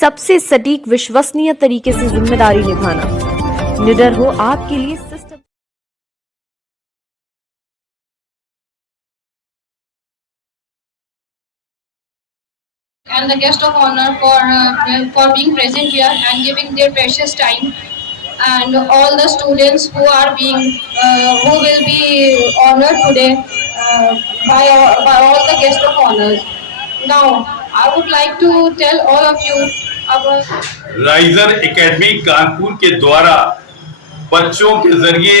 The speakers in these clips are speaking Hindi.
सबसे सटीक विश्वसनीय तरीके से जिम्मेदारी निभाना। निडर हो आपके लिए system. And the guest of honor for being present here and giving their precious time, and all the students who are being who will be honored today by all the guest of honors. Now I would like to tell all of you about riser academy Kanpur के द्वारा बच्चों के जरिए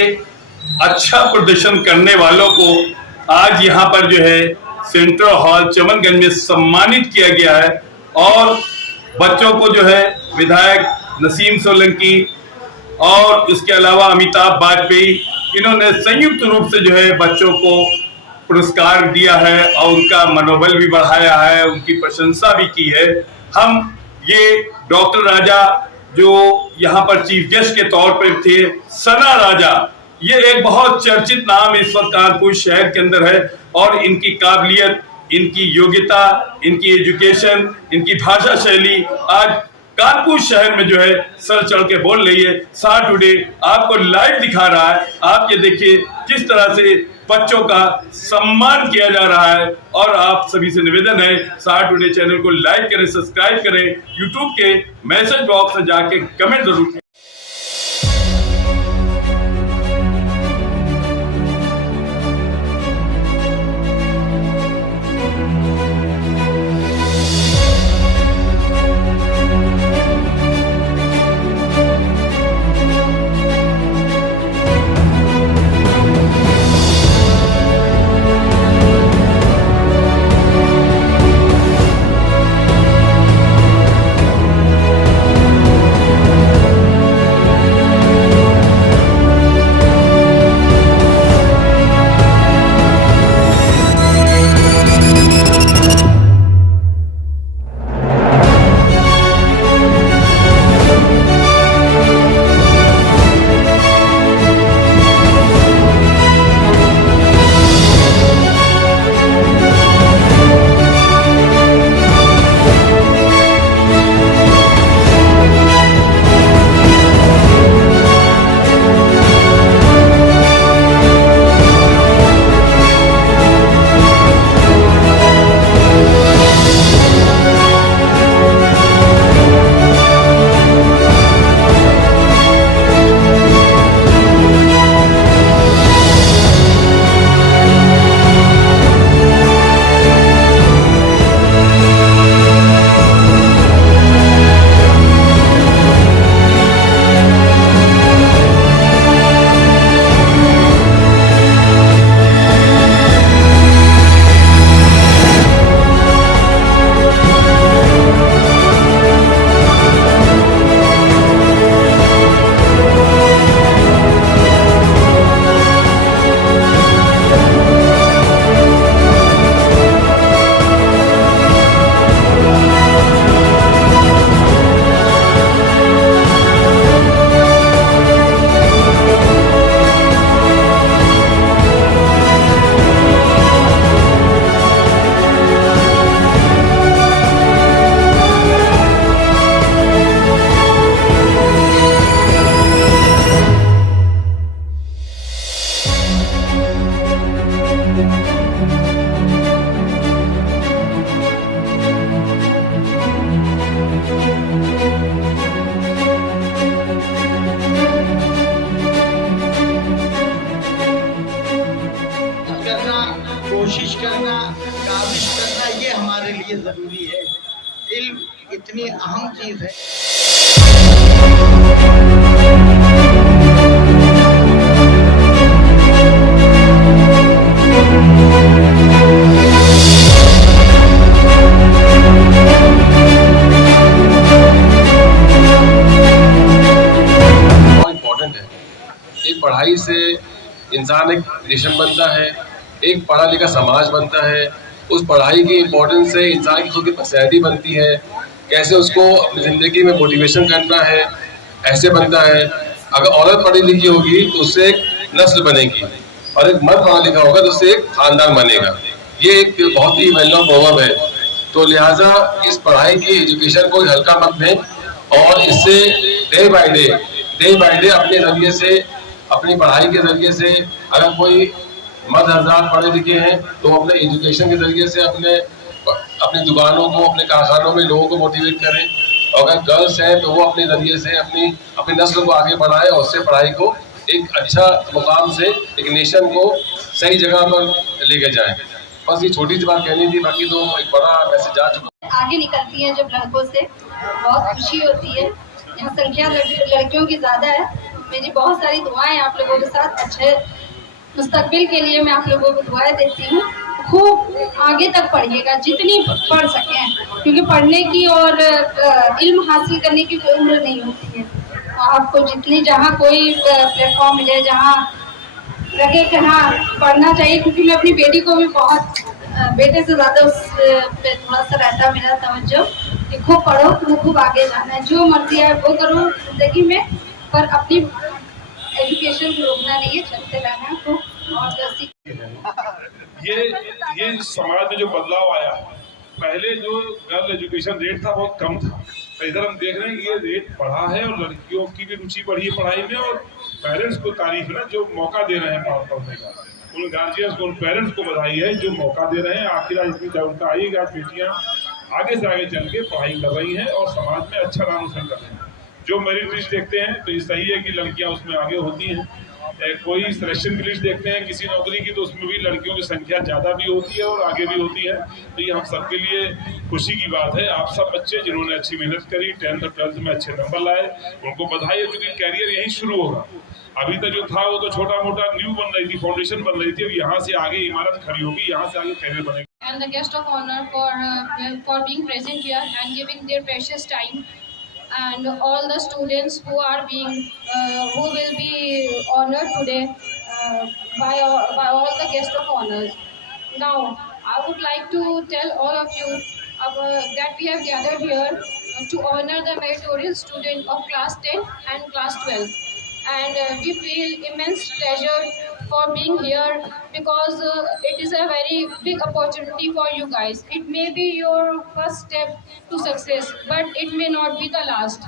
अच्छा प्रदर्शन करने वालों को आज यहाँ पर जो है सेंट्रल हॉल चमनगंज में सम्मानित किया गया है। और बच्चों को जो है विधायक नसीम सोलंकी और उसके अलावा अमिताभ वाजपेयी, इन्होंने संयुक्त रूप से जो है बच्चों को पुरस्कार दिया है और उनका मनोबल भी बढ़ाया है, उनकी प्रशंसा भी की है। हम ये डॉक्टर राजा जो यहाँ पर चीफ गेस्ट के तौर पर थे, सना राजा, ये एक बहुत चर्चित नाम इस वक्त कानपुर शहर के अंदर है। और इनकी काबिलियत, इनकी योग्यता, इनकी एजुकेशन, इनकी भाषा शैली आज कानपुर शहर में जो है सर चढ़ के बोल रही है। स्टार टुडे आपको लाइव दिखा रहा है। आप ये देखिए किस तरह से बच्चों का सम्मान किया जा रहा है। और आप सभी से निवेदन है, स्टार टुडे चैनल को लाइक करें, सब्सक्राइब करें, यूट्यूब के मैसेज बॉक्स में जाके कमेंट जरूर करें। कोशिश करना, काबिश करना, ये हमारे लिए जरूरी है। इल्म इतनी अहम चीज है। बहुत इम्पोर्टेंट है। एक पढ़ाई से इंसान एक नेशन बनता है, एक पढ़ा लिखा समाज बनता है। उस पढ़ाई की इम्पोर्टेंस से इंसान की खुद की पर्सनैलिटी बनती है, कैसे उसको अपनी ज़िंदगी में मोटिवेशन करना है, ऐसे बनता है। अगर औरत पढ़ी लिखी होगी तो उससे एक नस्ल बनेगी, और एक मर्द पढ़ा लिखा होगा तो उससे एक खानदान बनेगा। ये एक बहुत ही वेल नोन प्रोवर्ब है तो लिहाजा इस पढ़ाई की एजुकेशन को हल्का मत लें और इससे डे बाय डे अपने जरिए से, अपनी पढ़ाई के जरिए से, अगर कोई मर्द हजरात पढ़े लिखे हैं तो अपने एजुकेशन के जरिए से अपनी दुकानों को, अपने कारखानों में लोगों को मोटिवेट करें, और अगर गर्ल्स हैं तो वो अपने जरिए से अपनी नस्ल को आगे बढ़ाएं और उससे पढ़ाई को एक अच्छा मुकाम से एक नेशन को सही जगह पर लेके जाएं। बस ये छोटी सी बात कहनी थी, बाकी तो एक बड़ा मैसेज जा चुका। आगे निकलती हैं जब लड़कों से, बहुत खुशी होती है। यहाँ संख्या लड़कियों की ज़्यादा है। मेरी बहुत सारी दुआएं आप लोगों के साथ, अच्छे मुस्तकबिल के लिए मैं आप लोगों को दुआएं देती हूँ। खूब आगे तक पढ़िएगा, जितनी पढ़ सकें, क्योंकि पढ़ने की और इल्म हासिल करने की कोई उम्र नहीं होती है। आपको जितनी, जहाँ कोई प्लेटफॉर्म मिले, जहाँ लगे कि हाँ पढ़ना चाहिए, क्योंकि मैं अपनी बेटी को भी बहुत, बेटे से ज़्यादा उस पे थोड़ा सा रहता मेरा तवज्जो कि खूब पढ़ो, तुम्हें खूब आगे जाना है, जो मर्जी है वो करो जिंदगी में, पर अपनी एजुकेशन को रोकना नहीं है, चलते रहना है। तो और ये समाज में जो बदलाव आया, पहले जो गर्ल एजुकेशन रेट था बहुत कम था, तो इधर हम देख रहे हैं ये रेट बढ़ा है और लड़कियों की भी रुचि बढ़ी है पढ़ाई में, और पेरेंट्स को तारीफ है ना जो मौका दे रहे हैं पढ़ने का, उन गार्जियंस को, उन पेरेंट्स को बधाई है जो मौका दे रहे हैं। आखिर आज इतनी जागरूकता आई कि आज बेटियाँ आगे से आगे चल के पढ़ाई कर रही हैं और समाज में अच्छा नाम रोशन कर रही हैं। जो मेरिट लिस्ट देखते हैं तो ये सही है कि लड़कियां उसमें आगे होती हैं, कोई सिलेक्शन की लिस्ट देखते हैं किसी नौकरी की तो उसमें भी लड़कियों की संख्या ज़्यादा भी होती है और आगे भी होती है। तो ये हम सबके लिए खुशी की बात है। आप सब बच्चे जिन्होंने अच्छी मेहनत करी, 10th और 12th में अच्छे नंबर लाए, उनको बधाई है, क्योंकि कैरियर यहीं शुरू होगा। अभी तक जो था वो तो छोटा मोटा न्यू बन रही थी, फाउंडेशन बन रही थी, अब यहाँ से आगे इमारत खड़ी होगी, यहाँ से आगे कैरियर बनेगा। And the guest of honor for being present here and giving their precious time, and all the students who will be honored today by all the guest of honors. Now I would like to tell all of you that we have gathered here to honor the meritorious student of class 10 and class 12, and we feel immense pleasure for being here, because it is a very big opportunity for you guys. It may be your first step to success, but it may not be the last.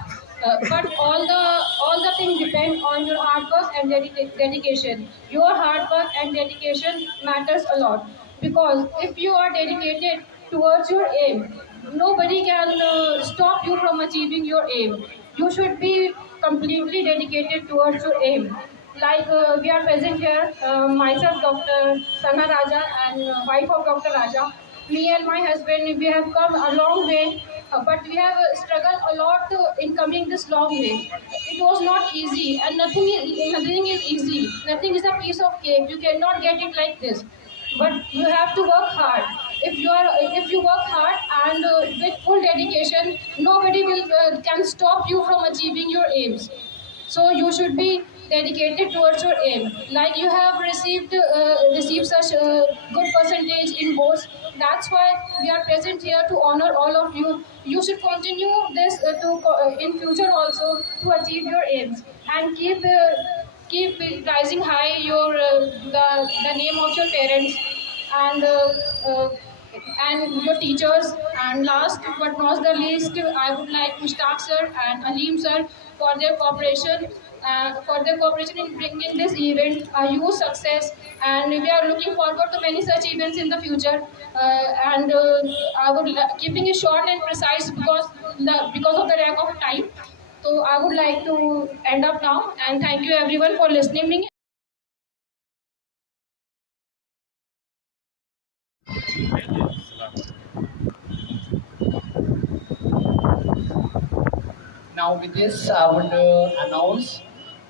But all the things depend on your hard work and dedication. Your hard work and dedication matters a lot, because if you are dedicated towards your aim, nobody can stop you from achieving your aim. You should be completely dedicated towards your aim. Like we are present here, myself, Dr. Sana Raja, and wife of Dr. Raja. Me and my husband, we have come a long way, but we have struggled a lot in coming this long way. It was not easy, and nothing is easy. Nothing is a piece of cake. You cannot get it like this. But you have to work hard. If you work hard and with full dedication, nobody can stop you from achieving your aims. So you should be dedicated towards your aim. Like you have received such a good percentage in boards. That's why we are present here to honor all of you. You should continue this in future also to achieve your aims, and keep rising high the name of your parents and your teachers. And last but not the least, I would like Mushtaq sir and Aleem sir for their cooperation in bringing this event a huge success, and we are looking forward to many such events in the future. And I would keeping it short and precise because of the lack of time. So I would like to end up now, and thank you everyone for listening. Now with this, I would announce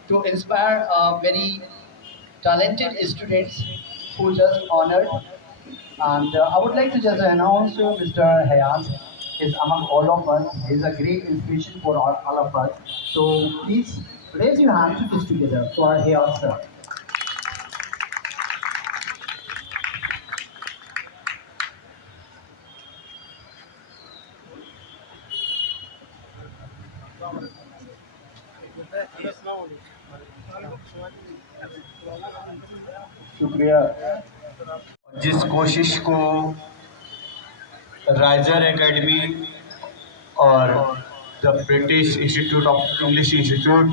to inspire very talented students who just honored. And I would like to just announce Mr. Hayat is among all of us. He is a great inspiration for all of us. So please raise your hand to this together for Hayat sir. शुक्रिया। जिस कोशिश को राइजर एकेडमी और the British institute of English institute,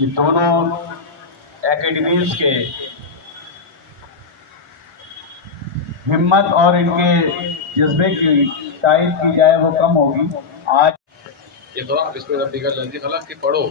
ये दोनों एकेडमीज के हिम्मत और इनके जज्बे की तारीफ की जाए वो कम होगी। आज इकरा इसमें रब्बिका लजी खलक के पढ़ो,